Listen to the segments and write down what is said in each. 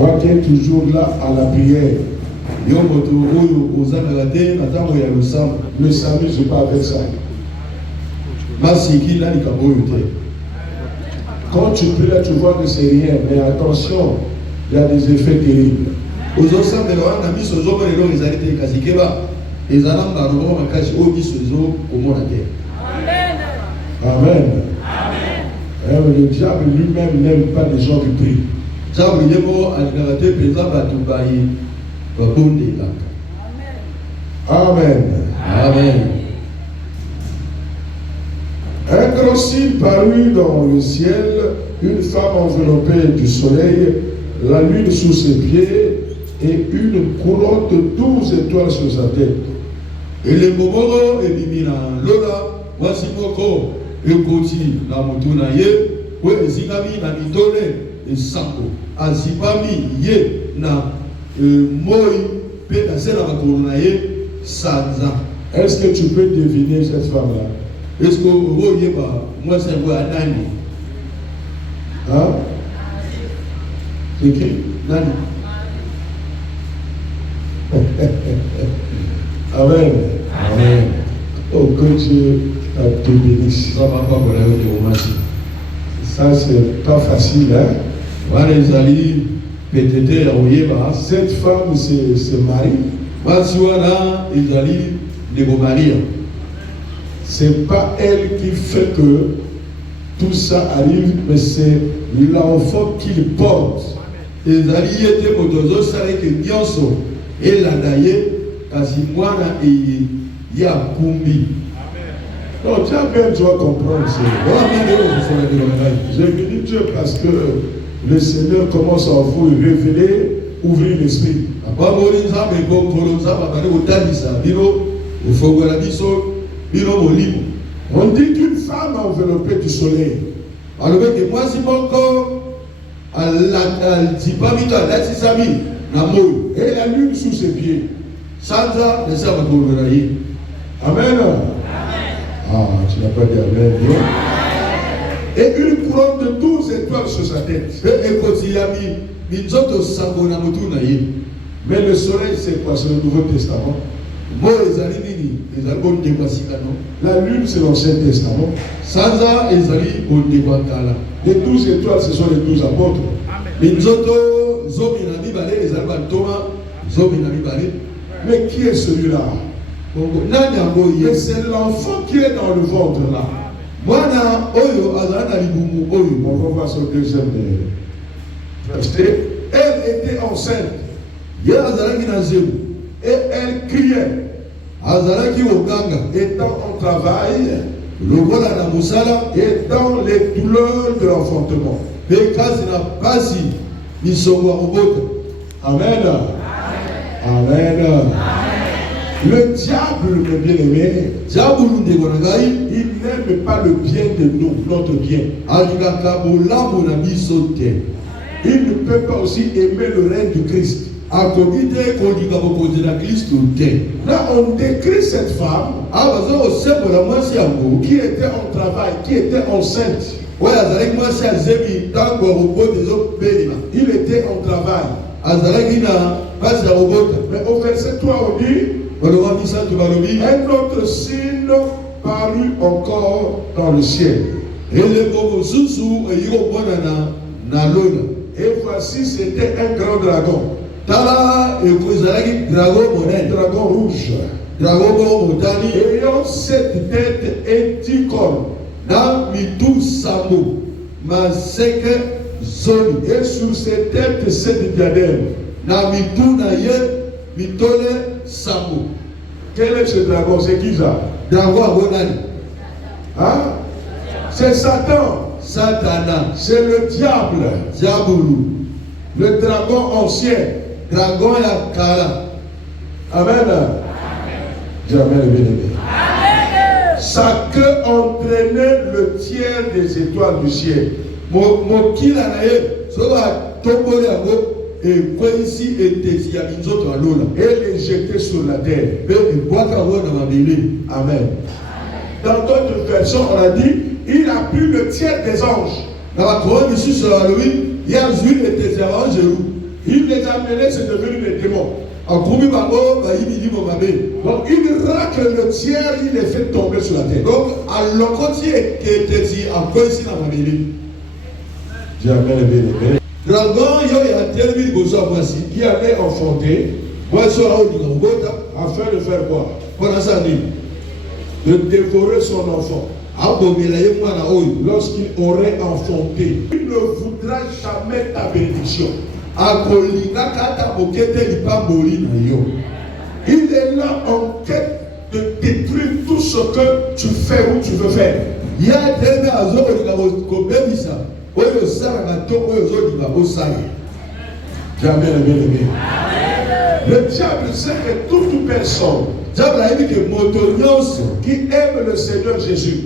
Toi qui es toujours là à la prière. Ne s'amuse pas avec ça. Quand tu pries là, tu vois que c'est rien, mais attention, il y a des effets terribles. Amen. Amen. Le diable lui-même n'aime pas les gens qui prient. Amen. Amen. Un grand signe parut dans le ciel, une femme enveloppée du soleil, la lune sous ses pieds et une couronne de 12 étoiles sur sa tête. Et les momoro et bimina lola wasimoko ekoti na mutuna ye we zingami na mitole esako azipami ye na moi pe na sena bakona ye sanza. Est-ce que tu peux deviner cette femme-là? Est-ce que vous voyez pas moi c'est un Nani? Hein? C'est qui? Nani? Amen. Amen. Oh, que Dieu te bénisse. Ça, c'est pas facile, hein? Cette femme, c'est Marie. C'est pas elle qui fait que tout ça arrive, mais c'est l'enfant qu'il porte. Et non, tu as bien dû comprendre ça. J'ai béni Dieu parce que le Seigneur commence à vous révéler, ouvrir l'esprit. On dit qu'une femme enveloppée du soleil. Et la lune sous ses pieds. Amen. Ah, tu n'as pas dit amen. Et une couronne de 12 étoiles sur sa tête. Mais le soleil, c'est quoi? C'est le Nouveau Testament. La lune, c'est l'Ancien Testament. Les 12 étoiles, ce sont les 12 apôtres. Mais qui est celui-là? Mais c'est l'enfant qui est dans le ventre là. On va voir son deuxième verset. Elle était enceinte. Et elle criait. Étant en travail. Et dans les douleurs de l'enfantement. Amen. Amen. Le diable, mes bien-aimés, il n'aime pas le bien de nous, notre bien. Il ne peut pas aussi aimer le règne du Christ. Là, on décrit cette femme qui était en travail, qui était enceinte. Il était en travail. Mais au verset 3, on dit un autre signe parut encore dans le ciel. Et voici, c'était un grand dragon. Dragon rouge. Ayant 7 têtes et 10 cornes. Et sur ses têtes 7 diadèmes. Quel est ce dragon? C'est qui ça? Hein? C'est Satan. C'est le diable. Le dragon ancien. Amen. Dis amen, bien-aimé. Sa queue entraînait le tiers des étoiles du ciel. Et les jeter sur la terre. Amen. Dans d'autres versions, on a dit, il a pris le tiers des anges. Il les a menés, c'est devenu des démons. Donc il racle le tiers, il les fait tomber sur la terre. Donc à l'encontre qui était dit en quoi ici dans ma vie. Dieu a bien aimé. Dragon qui allait enfanter afin de faire quoi? De dévorer son enfant. Lorsqu'il aurait enfanté, il ne voudra jamais ta bénédiction. Il est là en quête de détruire tout ce que tu fais ou tu veux faire. Jamais aimé. Le diable sait que toute personne qui aime le Seigneur Jésus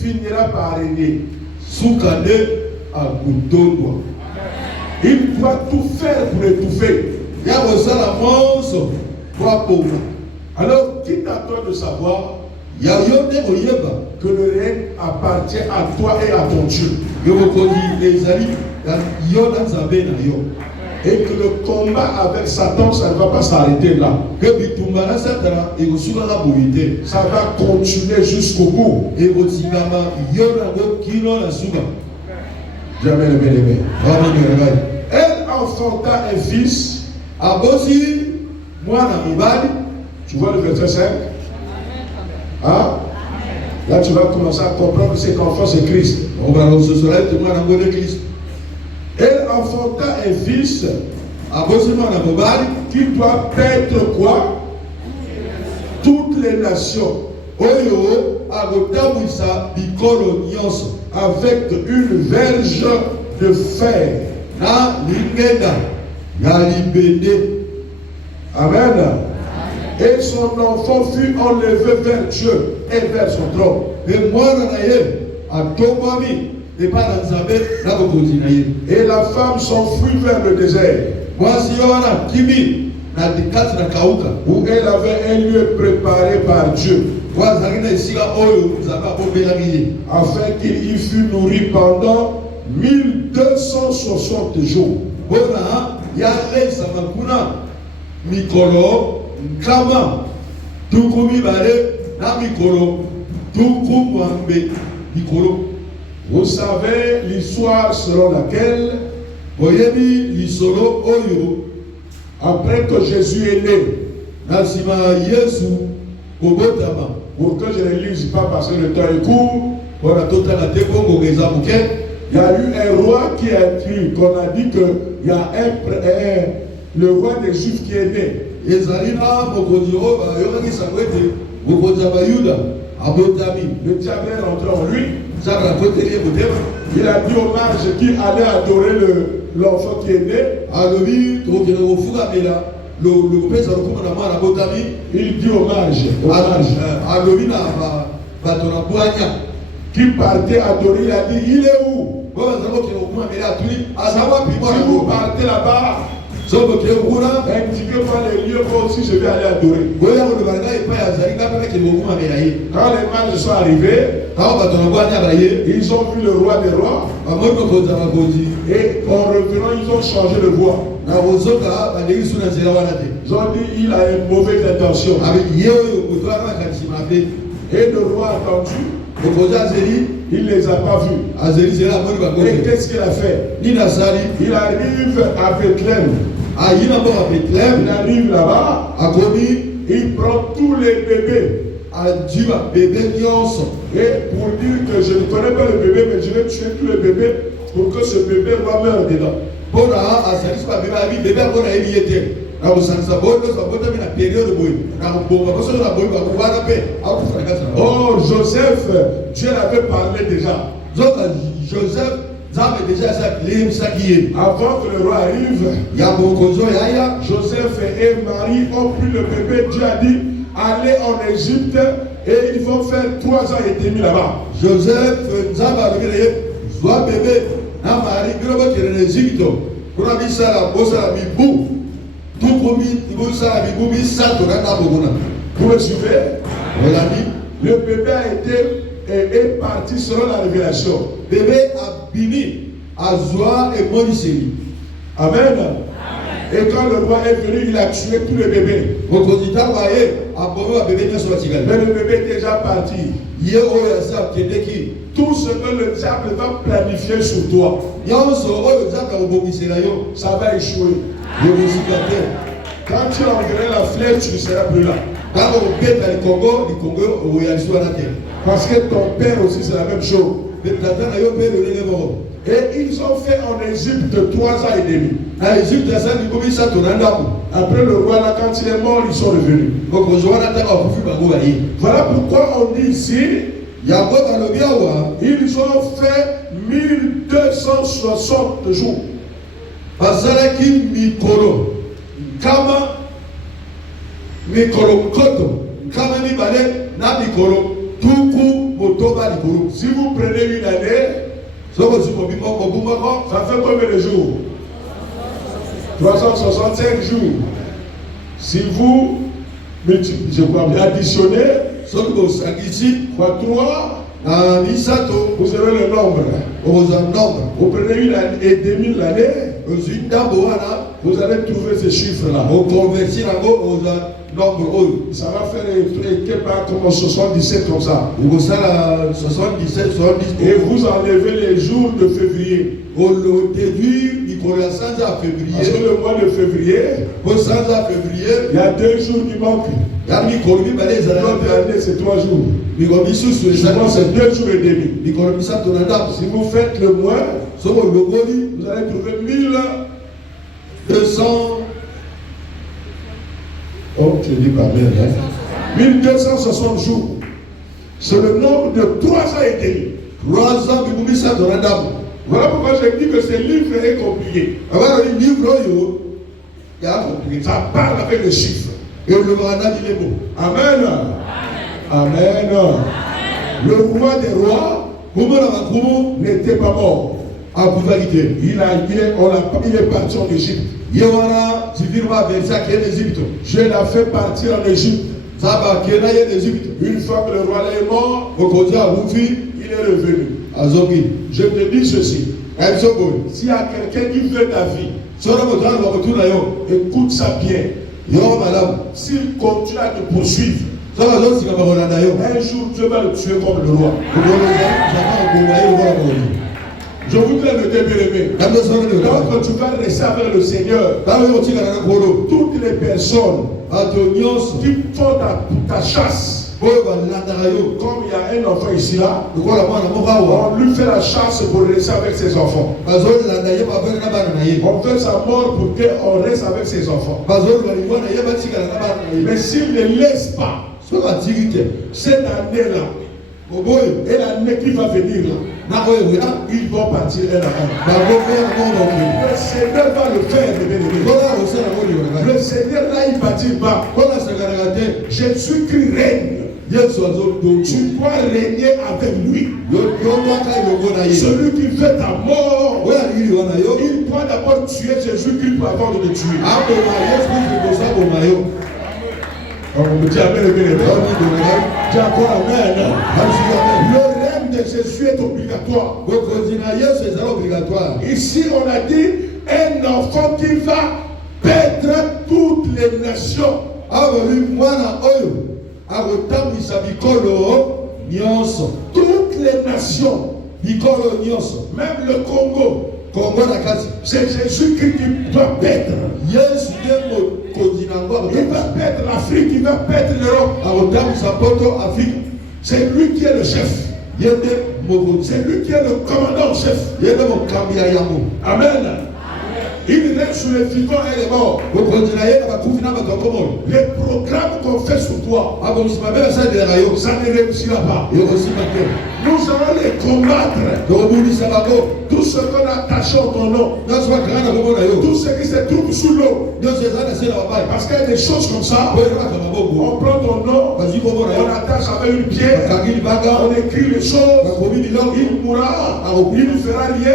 finira par régner. Il doit tout faire pour étouffer. Alors, qui t'attend de savoir que le règne appartient à toi et à ton Dieu? Et que le combat avec Satan, ça ne va pas s'arrêter là. Ça va continuer jusqu'au bout. Jamais le bien-aimé. Elle enfanta un fils. Tu vois le verset 5? Hein? Là, tu vas commencer à comprendre que cet enfant, c'est Christ. Elle enfanta un fils qui doit paître quoi? Toutes les nations. Avec une verge de fer. Amen. Et son enfant fut enlevé vers Dieu et vers son trône. Et la femme s'enfuit vers le désert, où elle avait un lieu préparé par Dieu, afin qu'il y fût nourri pendant 1260 jours. Vous savez l'histoire selon laquelle, après que Jésus est né, pour que je ne lise pas parce que le temps est court, il y a eu un roi qui a cru, qu'on a dit qu'il y a le roi des Juifs qui est né. Le diable est rentré en lui. Il a dit au mage qui allait adorer l'enfant qui est né. Il dit au mage qui partait adorer, il a dit, il est où? Si vous partez là-bas, indiquez-moi les lieux où aussi je vais aller adorer. Quand les mages sont arrivés, ils ont vu le roi des rois. Et en revenant, ils ont changé de voix. Ils ont dit il a une mauvaise intention. Et le roi a attendu. Il ne les a pas vus. Et qu'est-ce qu'il a fait? Il arrive à Bethléem. Il arrive là-bas. Il prend tous les bébés. Et pour dire que je ne connais pas le bébé, mais je vais tuer tous les bébés pour que ce bébé va mourir dedans. Oh, Joseph, Dieu l'avait parlé déjà. Joseph, avant que le roi arrive, Joseph et Marie ont pris le bébé. Dieu a dit, allez en Égypte et ils vont faire 3 ans et demi là-bas. Joseph, bébé, vous me suivez? Le bébé est parti selon la révélation. Bébé a bini. Azwa et Moniseri. Amen. Et quand le roi est venu, il a tué tous les bébés. Mais le bébé est déjà parti. Tout ce que le diable va planifier sur toi, ça va échouer. Quand tu enverras la flèche, tu ne seras plus là. Parce que ton père aussi, c'est la même chose. Et ils ont fait en Égypte 3 ans et demi. Après le roi, là, quand il est mort, ils sont revenus. Voilà pourquoi on dit ici, ils ont fait 1260 jours. Si vous prenez une année, ça fait combien de jours? 365 jours. Si vous additionnez fois 3, vous avez le nombre. Vous prenez une année et demi l'année, vous allez trouver ces chiffres-là. Ça va faire quelque part comme 77 comme ça. Et vous enlevez les jours de février. Parce que le mois de février, il y a 2 jours qui manquent. L'autre année, c'est 3 jours. C'est 2 jours et demi. Si vous faites le mois, vous allez trouver 1200. Oh, tu dis pas bien, hein? 1260 jours. C'est le nombre de 3 ans et demi. Voilà pourquoi je dis que ce livre est compliqué. Ça parle avec les chiffres. Amen. Amen. Le roi des rois n'était pas mort. Il est parti en Égypte. Je l'ai fait partir en Égypte. Une fois que le roi est mort, il est revenu. Je te dis ceci. S'il y a quelqu'un qui veut ta vie, écoute ça bien. S'il continue à te poursuivre, un jour Dieu va le tuer comme le roi. Je voudrais le bien-aimé. Quand tu vas rester avec le Seigneur, toutes les personnes qui font ta chasse, comme il y a un enfant ici là, on lui fait la chasse pour rester avec ses enfants. On fait sa mort pour qu'on reste avec ses enfants. Mais s'il ne laisse pas cette année-là, et l'année qui va venir là, ils vont partir un à un. Le Seigneur va le faire. Le Seigneur là, il partira pas. Jésus-Christ règne. Tu dois régner avec lui. Celui qui fait ta mort, il doit d'abord tuer Jésus-Christ pour avoir de le tuer. On me dit amen, dis encore amen. Le règne de Jésus est obligatoire. Ici, on a dit un enfant qui va perdre toutes les nations. Toutes les nations, même le Congo, c'est Jésus-Christ qui doit perdre. Il va perdre l'Afrique, il va perdre l'Europe. C'est lui qui est le chef. C'est lui qui est le commandant chef. Amen. Il règne sur les vivants et les morts. Les programmes qu'on fait sur toi, ça ne réussira pas. Nous allons les combattre. Tout ce qu'on a attaché en ton nom, tout ce qui se trouve sous l'eau. Parce qu'il y a des choses comme ça. On prend ton nom, on attache avec une pierre, on écrit les choses, il mourra, il ne fera rien, et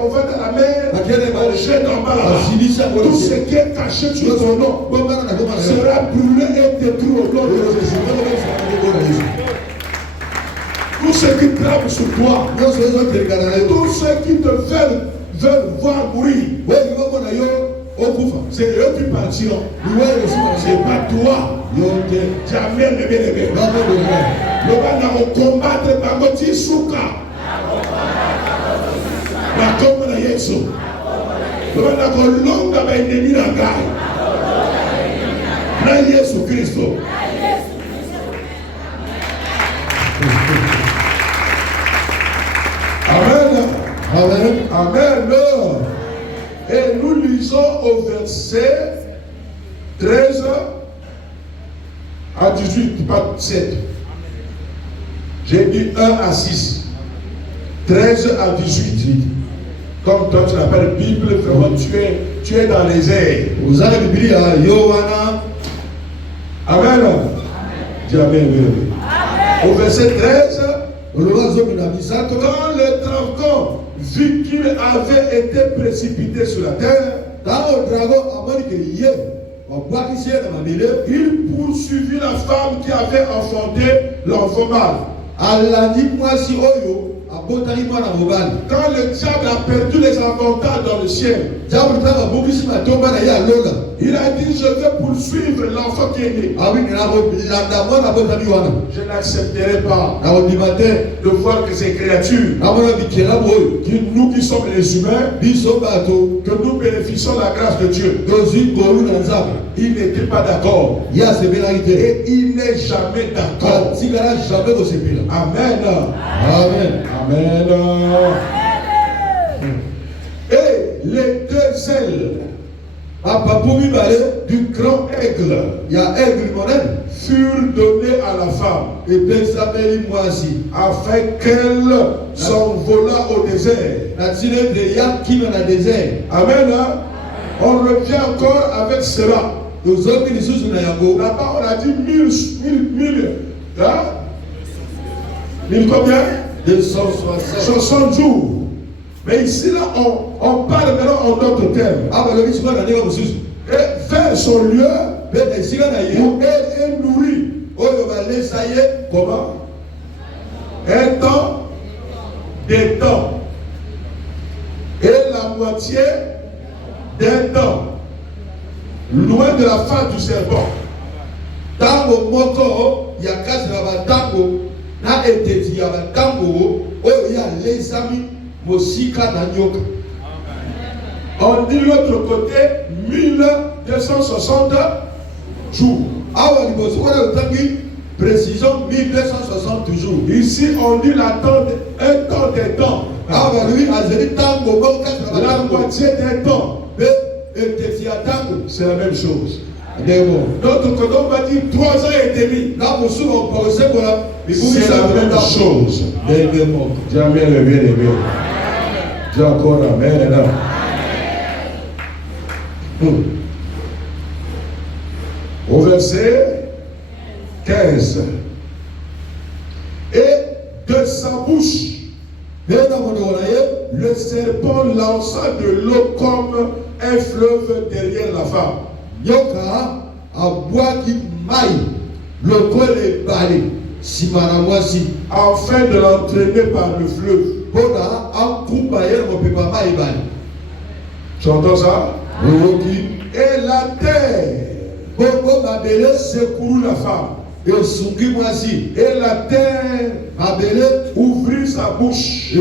on va dans la mer, on jette en bas là-bas. Tout ce qui est caché sur ton nom sera brûlé et détruit au nom de Jésus. Tous ceux qui tremblent sur toi. Tous ceux qui te veulent voir mourir. C'est eux qui partiront. C'est pas toi. Jamais ne bien-aimé. Le va combattre Bangoti Souka. Comme la Yesu. Le va longa ba ennemi na ngai. Na Yesu Christo. Amen. Amen. Amen. Et nous lisons au verset 13 à 18, pas 7. J'ai dit 1 à 6. 13 à 18. Comme toi tu l'appelles Bible, vraiment tu es dans les airs. Vous avez la Bible à Yohana. Amen. Dis Amen. Au verset 13, quand le dragon vu qu'il avait été précipité sur la terre, il poursuivit la femme qui avait enfanté l'enfant mâle. Quand le diable a perdu les avantages dans le ciel, il a dit: je vais poursuivre l'enfant qui est né. Je n'accepterai pas de voir que ces créatures, nous qui sommes les humains, que nous bénéficions de la grâce de Dieu. Il n'était pas d'accord. Et il n'est jamais d'accord. Amen. Amen. Amen. Et les deux ailes du grand aigle furent données à la femme afin qu'elle s'envolât au désert. Amen. On revient encore avec cela. Là-bas on a dit 1000 combien? 260 jours. Mais ici, là, on parle maintenant en d'autres termes. Et vers son lieu où elle est nourrie. Comment? Un temps, des temps. Et la moitié d'un temps. Loin de la face du serpent. Tango moko yakazira tango na eteti ya tango oyo ya lesami mosika na nyoka. On dit l'autre côté 1260 jours. Awa liboso kwa utangi précision 1260 jours. Ici on dit un temps des temps. Awa lui azeli tango la moitié d'un temps. C'est la même chose. D'autres côté on va dire 3 ans et demi. C'est la même chose. Dis Amen le bien-aimé. Dis encore Amen. Au verset 15. Et de sa bouche, le serpent lança de l'eau comme un fleuve derrière la femme. Yoka a boaki maï, le col est balé, simanamwasi, afin de l'entraîner par le fleuve. Bona a coupayer mon papa maï balé. Tu entends ça? Et la terre, Bobo Babele secourut la femme. Et la terre ouvrit sa bouche et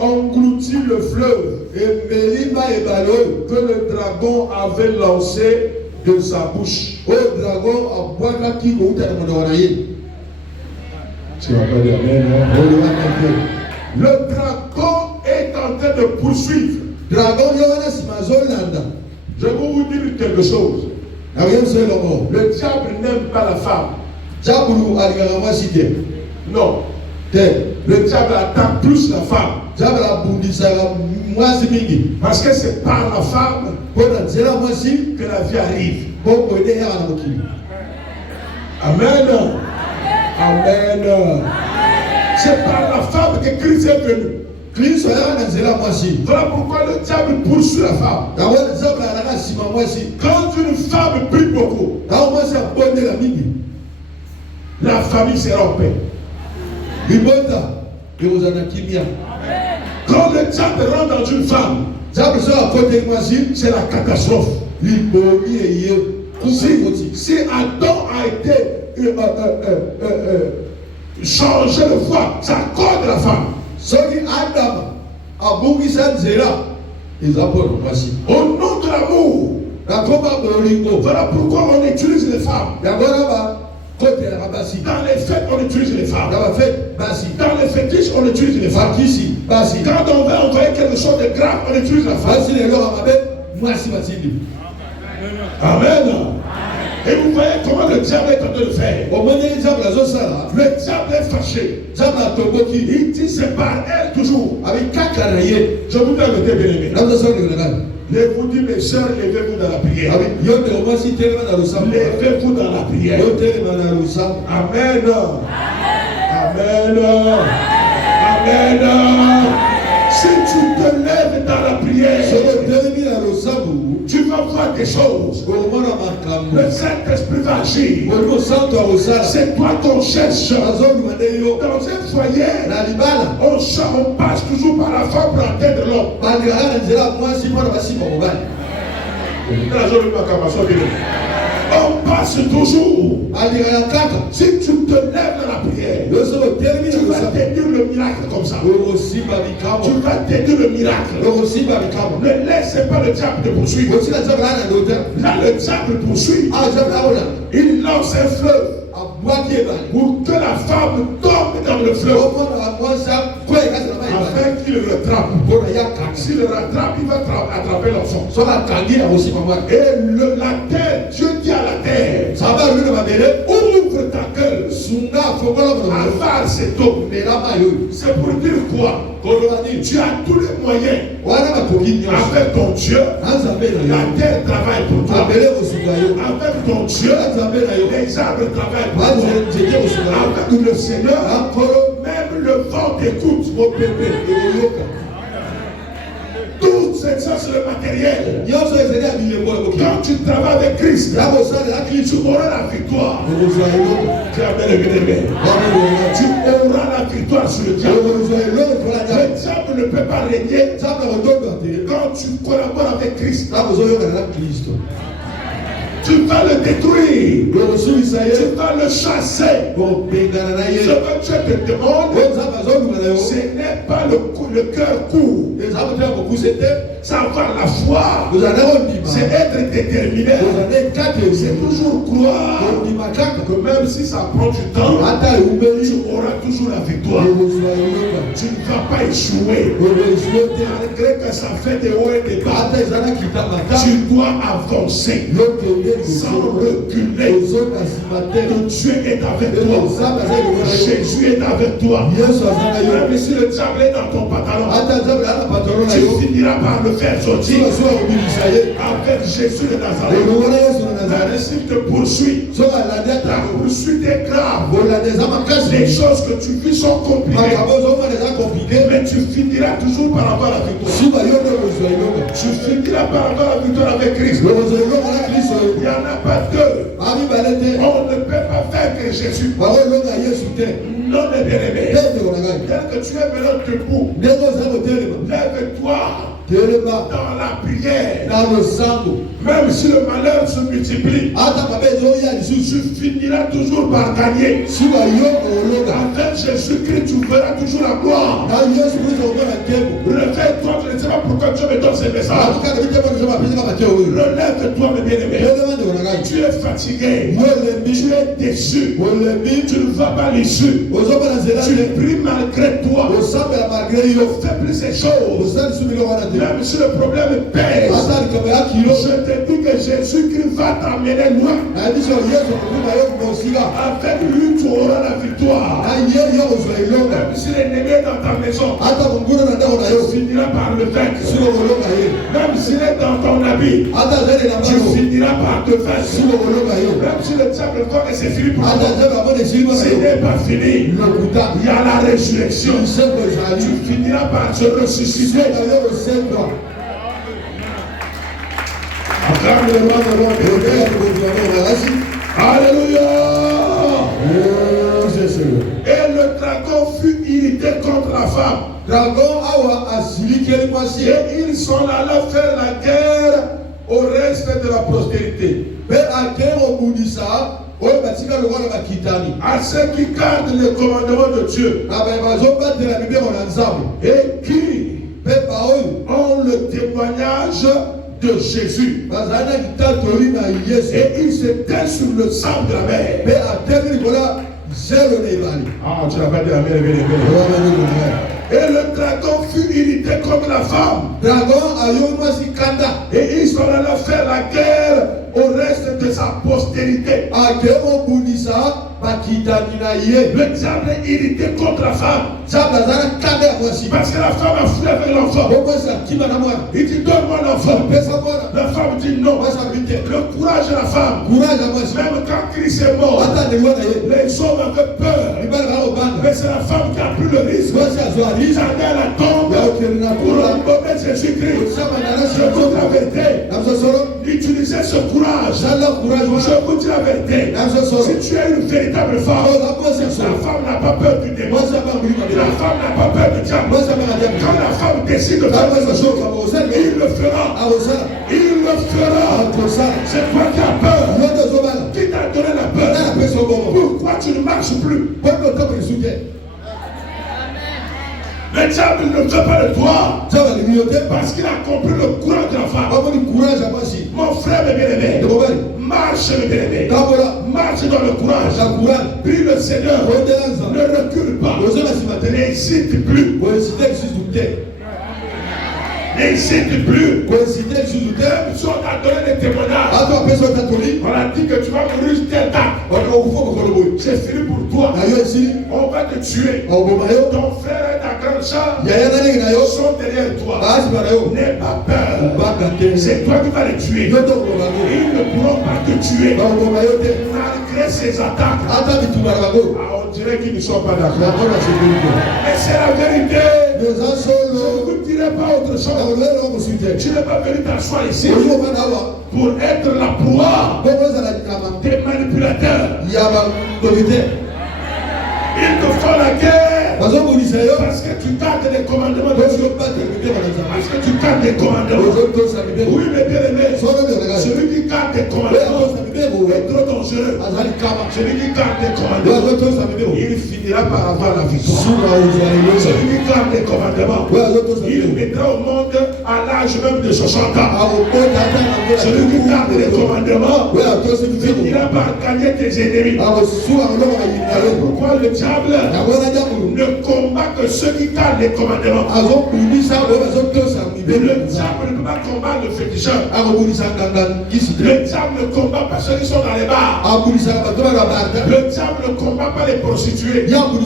engloutit le fleuve que le dragon avait lancé de sa bouche. Tu vas pas dire Amen. Le dragon est en train de poursuivre. Je vais vous dire quelque chose. Le diable n'aime pas la femme. Non. Le diable attaque plus la femme. Parce que c'est par la femme que la vie arrive. Amen. Amen. C'est par la femme que Christ est venu. Voilà pourquoi le diable poursuit la femme. Quand une femme prie beaucoup, la famille sera en paix. Ribota, et vous en kimia. Quand le diable rentre dans une femme, Diable sera à côté de moi, c'est la catastrophe. Si Adam a été changé de foi, c'est à cause de la femme. Ce qui Adam a beaucoup zéra, ils apportent voici. Au nom de l'amour, voilà pourquoi on utilise les femmes. Dans les fêtes, on utilise les femmes. Dans les fétiches, on utilise les femmes. Quand on veut envoyer quelque chose de grave, on utilise la femme. Amen. Et vous voyez comment le diable est en train de faire. Le diable est fâché. Il dit c'est par elle toujours. Je vous donne le bien-aimé. Je vous dis mes soeurs, levez-vous dans la prière. Levez-vous dans la prière. Amen. Amen. Amen. Si tu te lèves dans la prière, tu vas voir des choses. Le Saint-Esprit va agir. C'est toi qu'on cherche. Dans un foyer, on passe toujours par la femme pour atteindre l'homme. On passe toujours. Si tu te lèves dans la prière, tu vas tenir le miracle comme ça. Tu vas tenir le miracle. Ne laissez pas le diable te poursuivre. Là, le diable poursuit. Il lance un fleuve pour que la femme tombe dans le fleuve afin qu'il le rattrape. S'il le rattrape, il va attraper l'enfant. Et la terre, Dieu dit à la terre, ouvre ta gueule, avale cette eau. C'est pour dire quoi? Tu as tous les moyens. Avec ton Dieu, la terre travaille pour toi. Avec ton Dieu, les arbres travaillent pour toi. Avec le Seigneur, même le vent t'écoute, mon bébé. Toutes ces choses, le matériel. Quand tu travailles avec Christ, tu auras la victoire. Tu auras la victoire sur le diable. Le diable ne peut pas régner quand tu collabores avec Christ. Tu vas le détruire. Tu vas le chasser. Ce que Dieu te demande, ce n'est pas le cœur court. C'est avoir la foi. C'est être déterminé. C'est toujours croire que même si ça prend du temps, tu auras toujours la victoire. Tu ne vas pas échouer. Malgré que ça fait des hauts et des bas, tu dois avancer sans reculer. Dieu est avec toi. Jésus est avec toi. Même si le diable est dans ton pantalon, tu finiras par le faire sortir. Avec Jésus de Nazareth. Même s'il te poursuit, la poursuite est grave. Les choses que tu vis sont compliquées. Mais tu finiras toujours par avoir la victoire. Tu finiras par avoir la victoire avec Christ. Il n'y en a pas deux. On ne peut pas faire que Jésus. Non, mais bien aimé. Tel que tu es maintenant debout, lève-toi dans la prière. Même si le malheur se multiplie, tu finiras toujours par gagner. Avec Jésus-Christ, tu verras toujours la gloire. Relève-toi, je ne sais pas pourquoi Dieu me donne ces messages. Relève-toi, mes bien-aimés. Tu es fatigué, tu es déçu, tu ne vas pas l'issue. Tu es pris malgré toi. On fait plus ces choses. Même si le problème pèse, je te dis que Jésus-Christ va t'amener loin. Avec lui, tu auras la victoire. Même si l'ennemi est dans ta maison, tu finiras par le vaincre. Même s'il est dans ton habit, tu finiras par te vaincre. Même si le diable croit que c'est fini pour toi, ce n'est pas fini. Il y a la résurrection. Tu finiras par te ressusciter. Alléluia. Et le dragon dragon fut irrité contre la femme. Et ils sont allés faire la guerre au reste de la postérité. À ceux qui gardent les commandements de Dieu et qui ont le témoignage de Jésus. Et ils étaient sur le sable de la mer. Ah, tu n'as pas dit la mer, et le dragon fut irrité contre la femme. Et ils sont allés faire la guerre au reste de sa postérité. Le diable est irrité contre la femme. Parce que la femme a fui avec l'enfant. Il dit donne-moi l'enfant. La femme dit non. Le courage de la femme. Même quand Christ est mort, les hommes avaient peur. Mais c'est la femme qui a pris le risque. Ils allaient à la tombe pour embaumer Jésus-Christ. Je vous dis la vérité. Utilisez ce courage. Je vous dis la vérité. Si tu es une véritable femme, la femme n'a pas peur du démon. La femme n'a pas peur du diable. Quand la femme décide de faire quelque chose, il le fera. Il le fera. C'est toi qui as peur. Qui t'a donné la peur? Pourquoi tu ne marches plus? Le diable ne veut pas de toi parce qu'il a compris le courage de la femme. Mon frère est bien-aimé, marche le bien-aimé, marche dans le courage. Prie le Seigneur, ne recule pas, n'hésite plus. N'hésite plus. Si on t'a donné des témoignages, on a dit que tu vas mourir telle date. C'est fini pour toi. On va te tuer. Ton frère et ta grande sœur sont derrière toi. N'aie pas peur. C'est toi qui vas les tuer. Ils ne pourront pas te tuer malgré ces attaques. On dirait qu'ils ne sont pas d'accord. Mais c'est la vérité. Je ne vous dirai pas autre chose. Tu n'es pas venu t'asseoir ici pour être la proie des manipulateurs. Ils te font la guerre parce que tu gardes les commandements de Dieu. Parce que tu gardes les commandements. Oui, mais bien aimé, celui qui garde les commandements est trop dangereux. Celui qui garde les commandements, il finira par avoir la victoire. Celui qui garde les commandements, il mettra au monde à l'âge même de 60 ans. Celui qui garde les commandements finira par gagner tes ennemis. Pourquoi le diable ne combat que ceux qui gardent les commandements? Le diable ne peut pas combattre le féticheur. Le diable ne combat pas ceux qui sont dans les bars. Le diable ne combat pas les prostituées. Le diable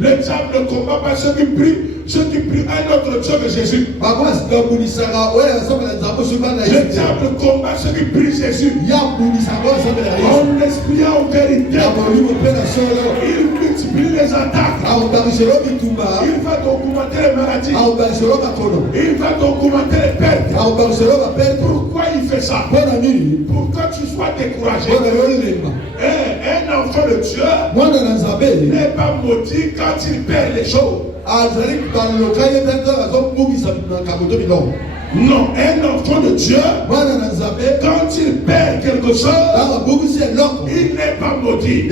ne combat pas ceux qui prient un autre Dieu que Jésus. Le diable combat ceux qui prient Jésus. En esprit, en vérité, il multiplie les attaques. Il va documenter les maladies. Il va documenter les pertes. Pourquoi il fait ça? Pour que tu sois découragé. Un enfant de Dieu n'est pas maudit quand il perd les choses. Non, un enfant de Dieu, quand il perd quelque chose, il n'est pas maudit.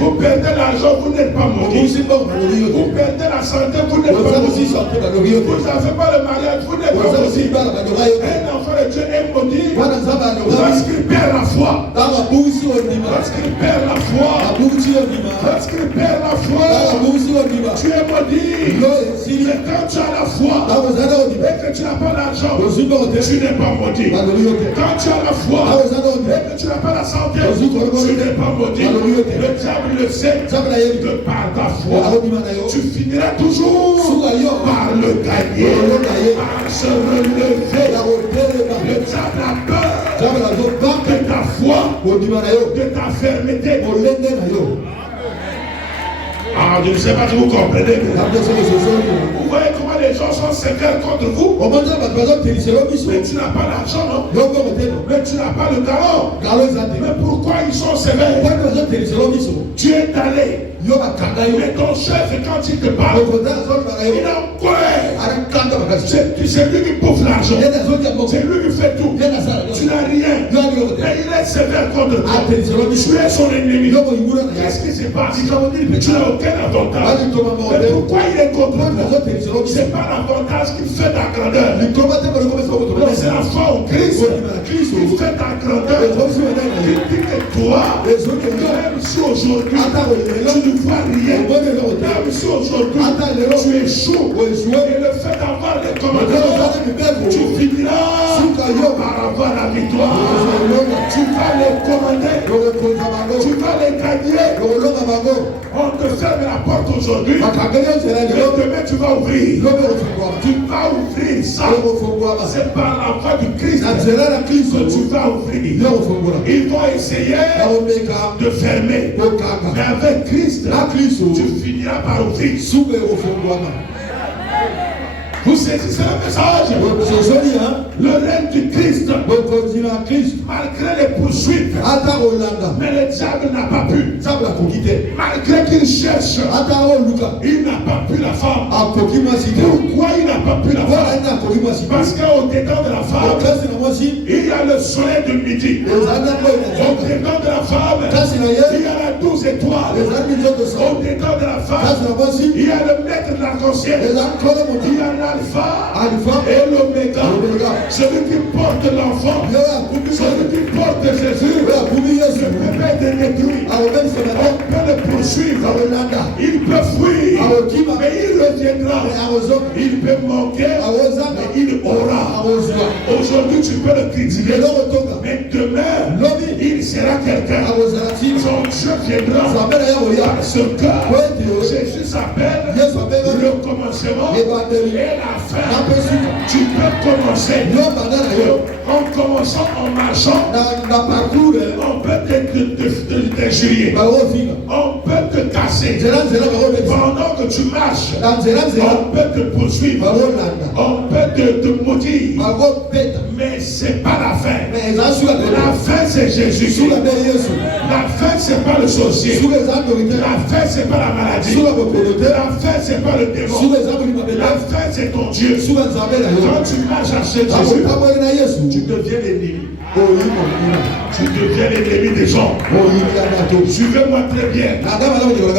Vous perdez l'argent, vous n'êtes pas maudit. Vous perdez la santé, vous n'êtes pas maudit. Vous n'avez pas le mariage, vous n'êtes pas maudit. Un enfant de Dieu est maudit parce qu'il perd la foi. Parce qu'il perd la foi. Parce qu'il perd la foi. Tu es maudit. Mais quand tu as la foi et que tu n'as pas l'argent, tu n'es pas maudit. Quand tu as la foi et que tu n'as pas la santé, tu n'es pas maudit. Le diable le sait que par ta foi, tu finiras toujours par le gagner, par se relever. Le diable a peur de ta foi, de ta fermeté. Ah, je ne sais pas si vous comprenez. Vous voyez comment les gens sont sévères contre vous. Mais tu n'as pas l'argent, non? Mais tu n'as pas le talent. Mais pourquoi ils sont sévères? Tu es allé Mais ton chef, quand il te parle, il a quoi? C'est lui qui bouffe l'argent. C'est lui qui fait tout. Tu n'as rien. Mais il est sévère contre toi. Tu es son ennemi. Qu'est-ce qui se passe? Tu n'as aucun avantage. Mais pourquoi il est contre toi? Ce n'est pas l'avantage qui fait ta grandeur. Mais c'est la foi au Christ qui fait ta grandeur. Qui dit que toi, même si aujourd'hui, tu ne vois rien, même si aujourd'hui, tu échoues, et le fait d'avoir les commandements, tu finiras par avoir la victoire. Tu vas les commander, tu vas les gagner. On te ferme la porte aujourd'hui, et demain tu vas ouvrir. Tu vas ouvrir ça. C'est par la voie du Christ que tu vas ouvrir. Ils vont essayer de fermer. Mais avec Christ, tu finiras par ouvrir. Vous saisissez le message? Le règne du Christ, malgré les poursuites, mais le diable n'a pas pu. Malgré qu'il cherche, il n'a pas pu la femme. Pourquoi il n'a pas pu la femme? Parce qu'au-dedans de la femme, il y a le soleil de midi. Au-dedans de la femme, il y a la 12 étoiles. Au-dedans de la femme, il y a le maître de l'arc-en-ciel. Il y a l'alpha et l'oméga. Celui qui porte l'enfant, celui qui porte Jésus, le bébé de détruit. On peut le poursuivre, il peut fuir, mais il reviendra. Il peut manquer, mais il aura. Aujourd'hui tu peux le critiquer, mais demain il sera quelqu'un. Son Dieu viendra, parce que Jésus s'appelle le commencement et la fin. Tu peux commencer en commençant en marchant, on peut t'injurier, on peut te casser pendant que tu marches, on peut te poursuivre, on peut te maudire, mais c'est pas la fin. La fin c'est Jésus. La fin c'est pas le sorcier. La fin c'est pas la maladie. La fin c'est pas le démon. La fin c'est ton Dieu. Quand tu marches à chez Jésus, tu deviens l'ennemi. Tu deviens l'ennemi des gens. Suivez-moi très bien.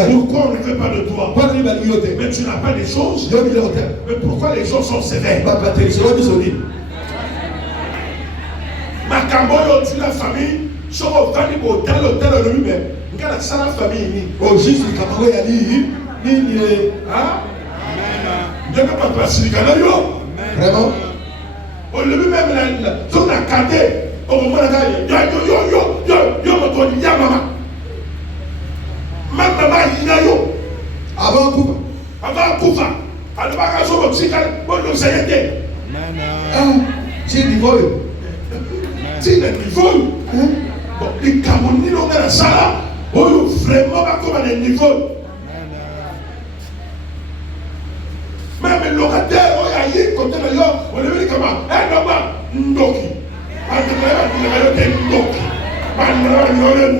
Pourquoi on ne veut pas de toi? Mais tu n'as pas des choses. Mais pourquoi les gens sont sévères? Makamboyo, tu la famille. Sur au famille, au tel, le lui-même. Regarde ça, la famille. Au juste, le Cameroun, il y a Dieu ne peut pas passer du Canada. Vraiment? Au début même, on a cadé. Au moment où on a maman. Maman, il y a yo. Avant Koufa. Alors, on a joué au psychiatre. On nous a aidé. C'est du vol. C'est du vol. Bon, les Camerounais, on a la salle. On a vraiment pas comme un niveau. Même le locataire, on a eu côté de l'eau, on a vu comment? Eh, non, Ndoki.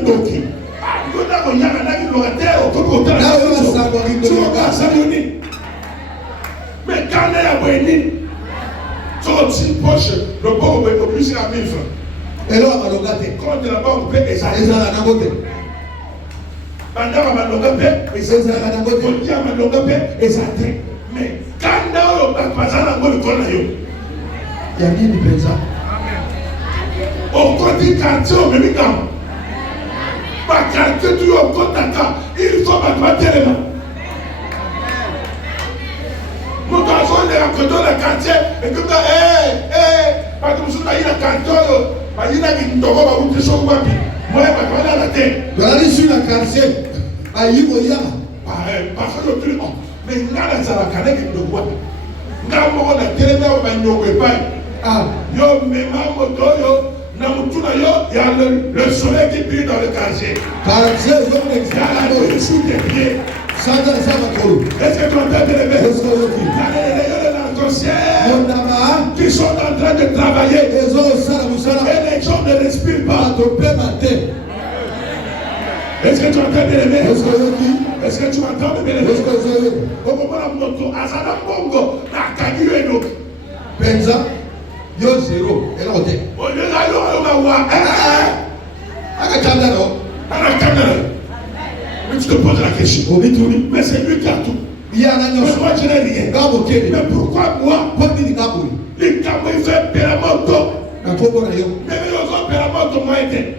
Ndoki. Mais quand il y a Bénin, sur une petite poche, le bon est obligé à 1000 francs. Et là, on va le gâter. Quand la banque paie, et ça est à la côté. Pendant ma longue paix, et c'est à la côté. On dit à ma longue paix, et ça traite. Mais quand on a pas ça, on va le connaître. Il y a bien du pensa. Au côté quartier, on me dit quand. Pas quartier, tu es au côté d'accord. Il faut battre les mains. Nous avons les rencontres dans le quartier. Et tout ça, parce que nous sommes dans le quartier. Il y a une dogo, il y a une dogo. Moi, je vais aller à la tête. Tu vas aller sur le quartier. Il y a parfois, je dis, mais il y a un Zarakane qui est de quoi. Il y a un téléphone qui est de quoi. Il y a le soleil qui brille dans le quartier. Il y a le sous des pieds. Est-ce que tu entends les lever? Qui sont en train de travailler et les gens ne respirent pas. Est-ce que tu entends bien aimé? Est-ce que vous dites? Est-ce que tu entends bien aimé? Est-ce que vous avez? Au moment où moto azana bongo na kagiweno. Penza, yo zéro, et là on dit. On est là, on va voir. Aka tanda no. À la caméra. Mais tu te poses la question. Mais c'est lui qui a tout. Il y a un Mais agneau. moi je n'ai rien. Gabo kene. Mais pourquoi moi? Pourquoi tu dis Gabo? Les caméras ils font péramoto. Un trop na yo. Mais ils ont péramoto moi été.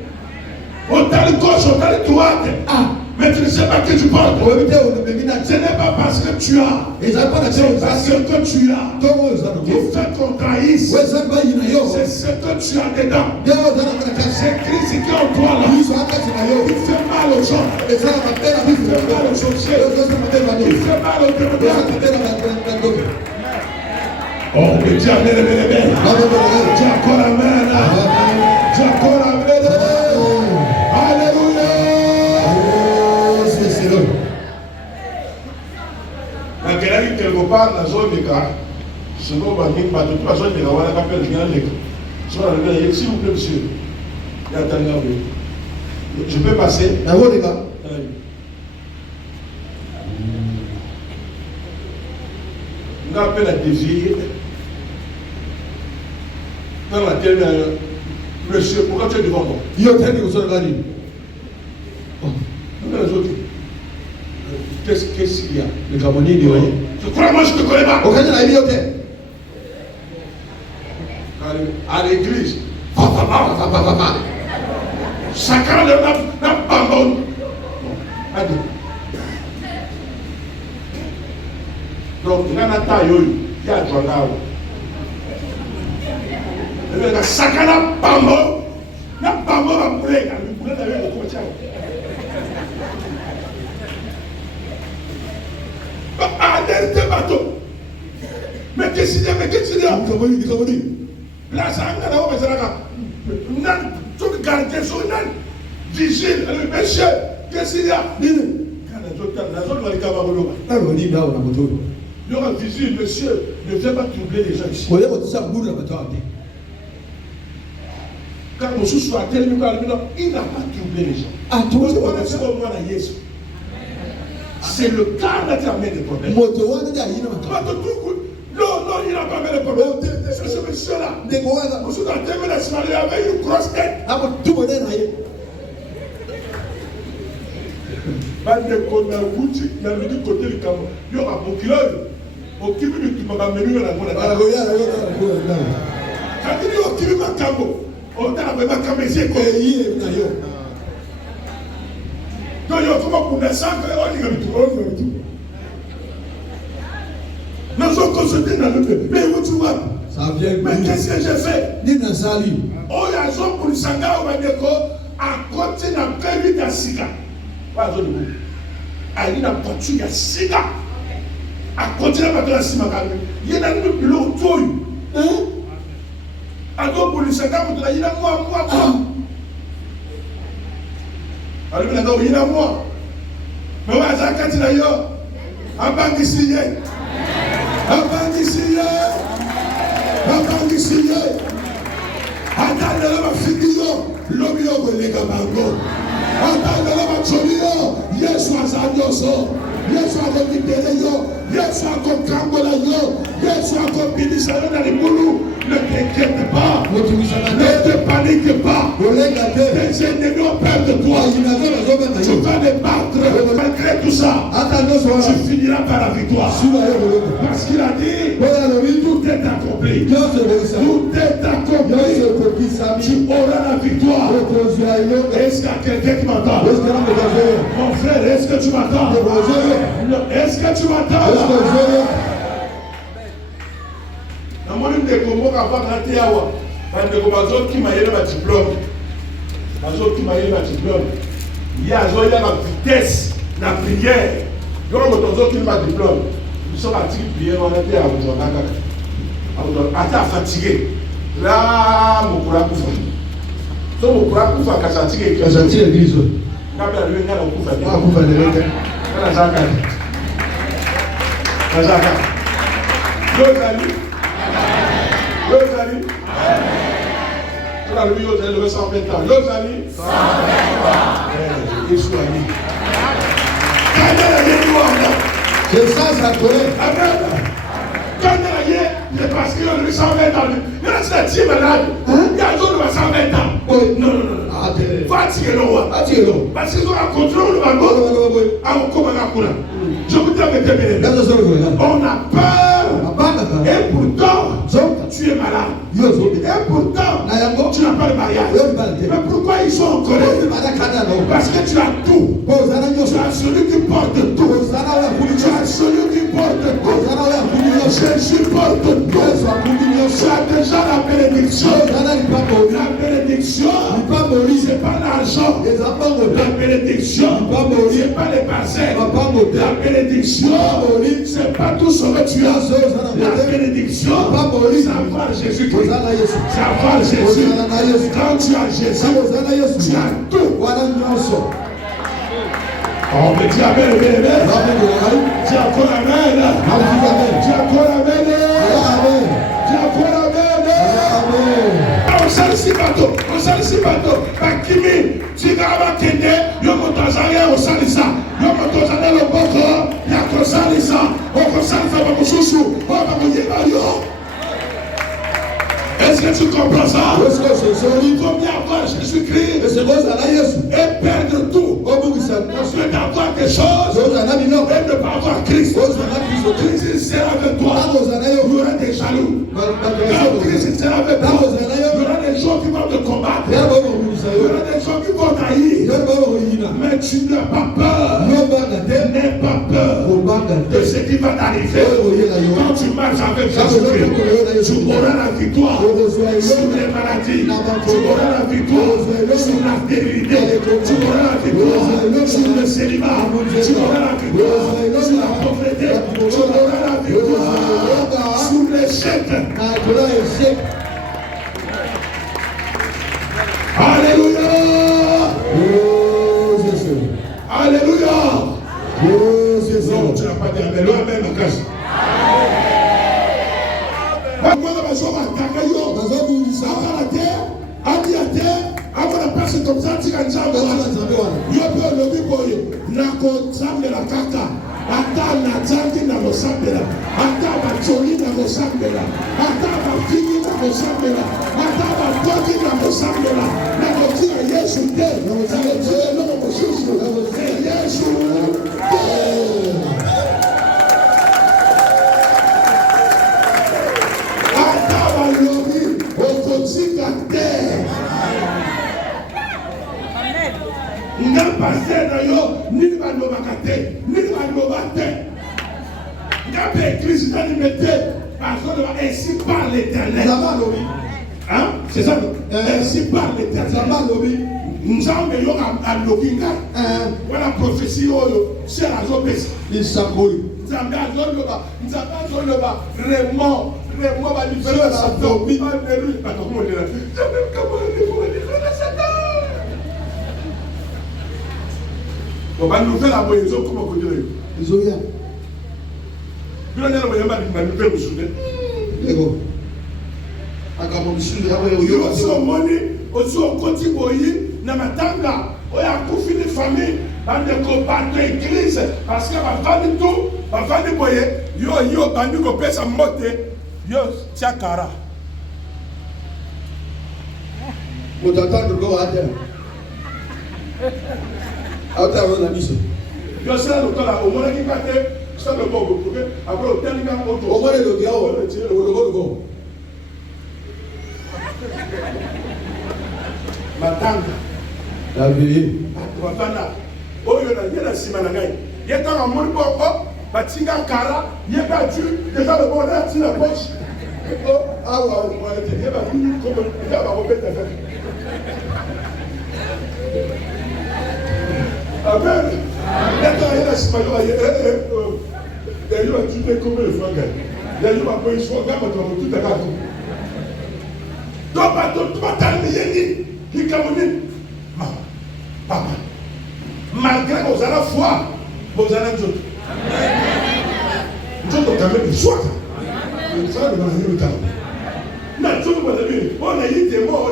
On t'a le gauche, on t'a le droite. Ah. Mais tu ne sais pas que tu parles. On veut dire on ne peut pas. Ce n'est pas parce que tu as. Et ça pas la C'est parce que tu as. Togo ça no. Qui fait qu'on trahisse. Ouais ça va y na yo. C'est ce que tu as dedans. Yo ça na ka C'est Christ qui est en toi là. Lui ça ka na yo. Il fait mal aux gens. Et ça va pas la Il fait mal aux sorciers. Yo ça va pas Il fait mal aux démons. la. Oh, mais Dieu a bien. Dieu encore amen. Dieu encore amen. Alléluia. C'est là. Na kelali quelque part na zone de car. Selon ma vie, ma toute façon de la voilà qu'appelle bien les. Sur la réveil, s'il vous plaît monsieur. Il y a tellement de. Je peux passer. Na wo les gars. On appelle à désir. Dans la telle monsieur, pourquoi tu es devant moi? Yo tani ko so gani. Les autres. Qu'est-ce qu'il y a? Le Gabonais ni voyez. Je crois moi je te connais pas. O kanya na yo te. À l'église. Chacun de n'a pas bon. Allez. Donc, il y a un taille, il y a un journal. Il y a un chacun n'a pas bon. N'a pas bon à bouler. Il bouler d'ailleurs le coach. Ah, des bateaux. Mais qu'est-ce qu'il y a? Gabonais. Là, ça a un peu nan tout garder son nan vigile le monsieur qu'est-ce qu'il y a quand les autres vont les camarades Na lo ni na na moto. il y aura vigile monsieur ne viens pas troubler les gens ici Ko yego tsa buru na bato ate. quand on sous à tel micro il n'a pas troublé les gens Ah tout parce que le on a dit au moins la Yesu c'est le cas là qui amène des problèmes moto wana da yina mato. pas de tout non il n'a pas amené des problèmes c'est ce monsieur là De ko wana. on sous à tel micro il avait une grosse tête Abo tubo na ye. bande kona wuti na ludi côté le Cameroun yo a bokileur au kibi du tumaga menu na ngona Ala go ya na ko na. quand il au kibi makambo on t'a ba makamezi ko E yi na yo. donc yo comment pour descendre on y va tout nous sommes consultés dans le pays mais où tu vois Ça vient. mais qu'est-ce que j'ai fait Ni na sali. oh ya zo pour sanga o bandeko à côté na permis de sika pas zo de vous ali na voiture ya sika à côté na bateau ya sima kami yena ni bilo toyo ado pour sanga mo la yena moi ali na do yena moi mais wa za kati na yo abangisiye atandela bafikiyo lobi yo kolega bango atandela bacholiyo yesu aza nyonso yesu akokitele yo yesu akokangola yo yesu akobimisa yo na libulu ne t'inquiète pas ne te panique pas tes ennemis ont peur de toi tu vas les battre malgré tout ça tu finiras par la victoire parce qu'il a dit tout est accompli tout est accompli tu auras la victoire est-ce qu'il y a quelqu'un qui m'entend mon frère est-ce que tu m'entends est-ce que tu m'entends namoni ndeko moko avaka te awa bandeko bazokima ye na badiplome ye azoya na vitesse na priere yoko moto azokima badiplome biso batiki priere wana te akozwaka kaka ata afatigue la mokolo akufa so mokolo akufa kasi atike église. ngabe aliwe ngana okufa te Akufa dereka. ngana zaka yozali Yozali, le 120 ans. Yozali, 120 ans. C'est ça sa colère. Amen. Quand il y a les pasteurs de 120 ans, il y a un malade. Il y a un jour de 120 ans. Non. Va tirer le roi. Parce qu'ils ont un contrôle de je vous dis avec tes on a peur. Et pourtant, tu es malade. Et pourtant, tu n'as pas de mariage. Mais pourquoi ils sont en colère? Parce que tu as tout. Tu as celui qui porte tout. Tu as celui qui porte tout. Jésus porte tout. Tu as déjà la bénédiction. La bénédiction, c'est pas l'argent. La bénédiction, c'est pas les parcelles. La bénédiction, c'est pas tout ce que tu as. La bénédiction, c'est avoir Jésus-Christ. C'est avoir Jésus. Quand tu as Jésus, tu as tout. On me dit amen, amen. Dis encore amen. Dis encore amen. Dis encore amen. On salisi bateau. Bakimi, Tigaba Kende, Yomo Tanzania, on salisa. Yomo Tanzania, le boko, Yako salisa. On salisa, Bakususu, on va vous dire, est-ce que tu comprends ça? Il faut bien avoir Jésus-Christ et perdre tout. Parce que d'avoir quelque chose et ne pas avoir Christ. Christ sera avec toi. Il y aura des jaloux. Quand Christ sera avec toi, il y aura des gens qui vont te combattre. Il y aura des gens qui vont t'haïr. Mais tu n'as pas peur. N'aie pas peur de ce qui va t'arriver. Quand tu marches avec Jésus-Christ, tu auras la victoire. Sur les maladies, tu auras la victoire. Sur la stérilité, tu auras la victoire. Sur le célibat, tu auras la victoire. Sur la pauvreté, tu auras la victoire. Sur l'échec. Alléluia. Alléluia. Non, tu n'as pas dit amen. Amen, mon casse. Ainsi par l'Éternel. Hein? C'est ça? Ainsi par l'Éternel. Nous avons à l'Okinga. Voilà la prophétie. C'est la zopes. Il s'accouille. Nous avons Raymond va lui faire sa tombe. On va nous faire la moyenne. Comment vous direz? Ils ont bien. Nous allons nous faire le souvenir. Aussi au moni, aussi au quotidien, dans ma table, on a couffé des familles, dans des combats d'église, parce que ma famille tout, ma famille boye, yo, bandu ko pesa mote, yo, tiakara. Vous t'attendez de quoi à dire? On a mis ça. Yo, c'est là, au moins, qui va te. Ça le bon, après au tel gars, on va le gars, on va tirer le go. Ma tante, la vie, ma fana, oh, il y a la simanagaï. Il y a un monde pour Batinga Kara, il y a battu, déjà le bon là, la poche. Oh, ah ouais, il y a battu, comme il y a repété. Amen. Il y a la simanagaï. D'ailleurs, tu t'es combien de fois gagné? D'ailleurs, ma position, regarde, tu tout à l'heure. Donc, tu vas t'amener, qui camonine. Papa, malgré que vous avez la foi, vous avez la joie. Nous sommes quand même des choix. Ça, nous allons le temps. Mais tout le monde a vu, on a eu des mots,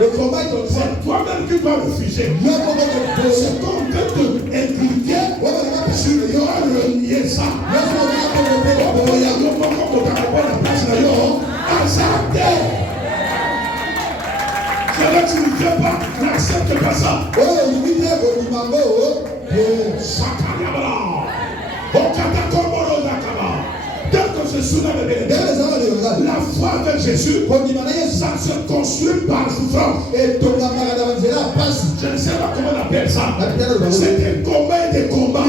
Le combat est en train. C'est toi-même qui dois refuser. C'est comme que tu inculquer sur renier ça. C'est là que tu ne fais pas, n'accepte pas ça. Dès que je suis dans le bénéfice, la foi avec Jésus, ça se construit par souffrance. Je ne sais pas comment on appelle ça. C'est des combats et des combats.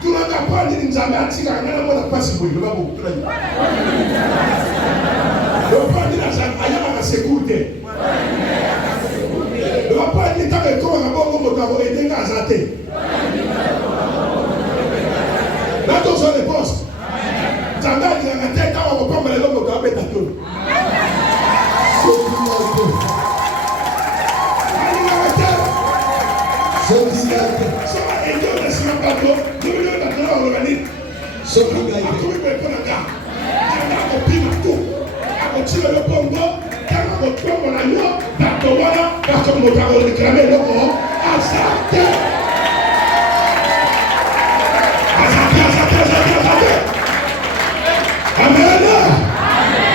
Tu n'as pas dit que tu n'as pas si vous sécurité. Ne va pas dire que tu as aidé à Zate. Là, tu as les postes. Tu as dit que tu as pas les hommes qui ont été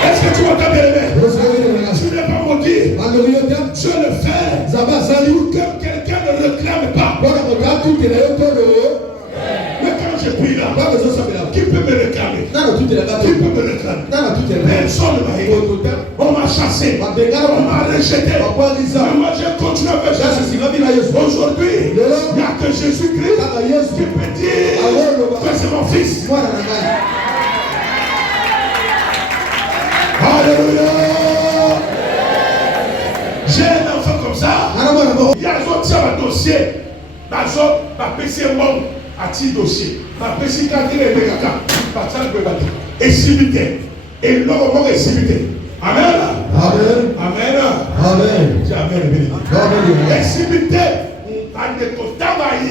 est-ce que tu vas t'amuser? Tu n'es pas maudit. Je le fais. Pour que quelqu'un ne réclame pas. Mais quand je prie là, qui peut me réclamer? Qui peut me réclamer? Personne ne m'a aidé. On m'a chassé. On m'a rejeté. Mais moi j'ai continué à faire Jésus. Aujourd'hui, il n'y a que Jésus-Christ qui peut dire que c'est mon fils. Alléluia. J'ai un enfant comme ça. Il y a un autre dossier. Ma PC est mort. A-t-il dossier? Ma PC quand il est méga. Et cimité. Et l'homme est cimité. Amen. Amen. Amen. Amen. C'est Amen. Et cimité.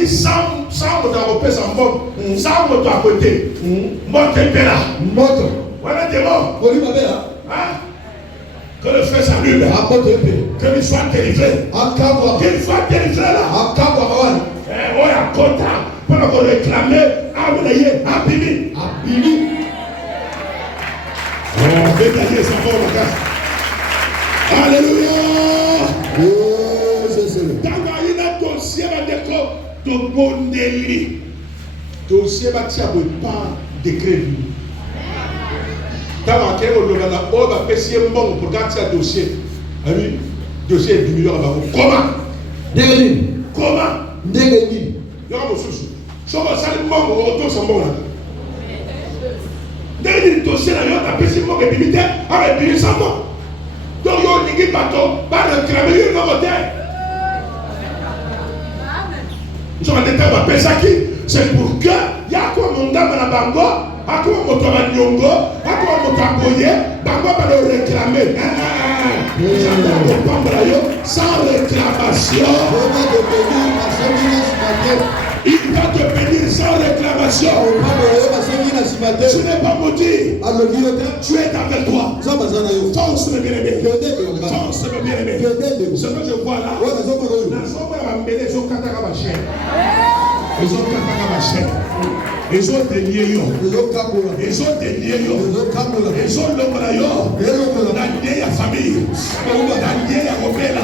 Sans moto sans mode. Sans moto à côté. Moto est là. Moto. Voilà des morts. Que le frère s'allume. Qu'il soit délivré. Qu'il soit délivré là. Oh, ya content. Pendant qu'on réclamait, Ablaye, Abili. Oh, détaillé, ça va au gars. Alléluia. Dans un dossier, de Bondeli. Dossier, tu n'as pas décret. Dans un dossier, bon, pour garder un dossier. Oui, dossier est 10 millions. Comment? Comment? Il y a un souci. Si on va salir mon retour, c'est bon là. Dès le dossier, il y a un dossier qui est limité avec 800 ans. Donc, il y a un ligue bateau, pas de réclamer une autre terre. Nous sommes en train de faire ça qui c'est pour que il y a quoi mon dame à la bango, à quoi mon toit à Nyongo, à quoi mon toit à Boye, bango va le réclamer. Sans réclamation. Il va te bénir sans réclamation. Tu n'es pas maudit. Tu es avec toi. Force le bien-aimé. Force le bien-aimé. Ce que je vois là, ils ont délié. Ils ont délié. Ils ont l'homme la famille. Dans la rebelle.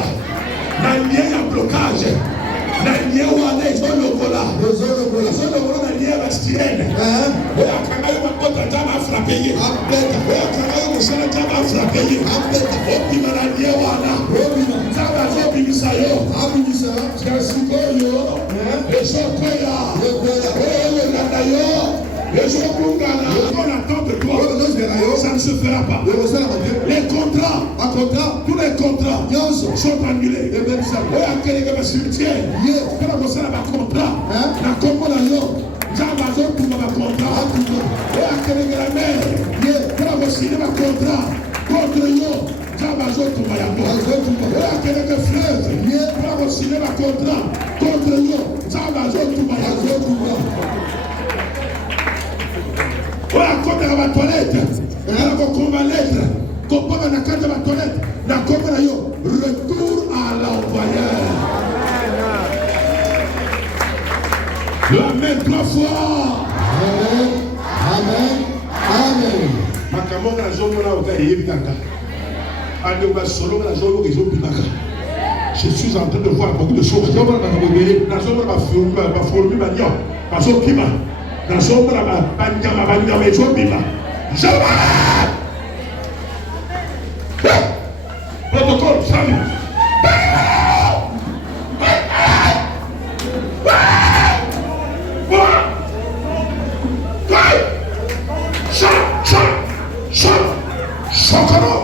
Dans le blocage. Ils ont ça ne se fera pas. Les contrats, tous les contrats sont annulés. Contre Kabazo Tumayango. Quelques fleuves, pour signer la contrat contre nous. Kabazo Tumayango. Voilà, comme dans la toilette, comme la lettre, comme dans la carte de la toilette, retour à l'envoyeur. Amen, 3 fois. Amen. Amen. Amen. Makamona zomona okayebikanga. Adoba solo na zolo ezobimaka. Je suis en train de voir beaucoup de choses. Je protocole, salut. Chakara,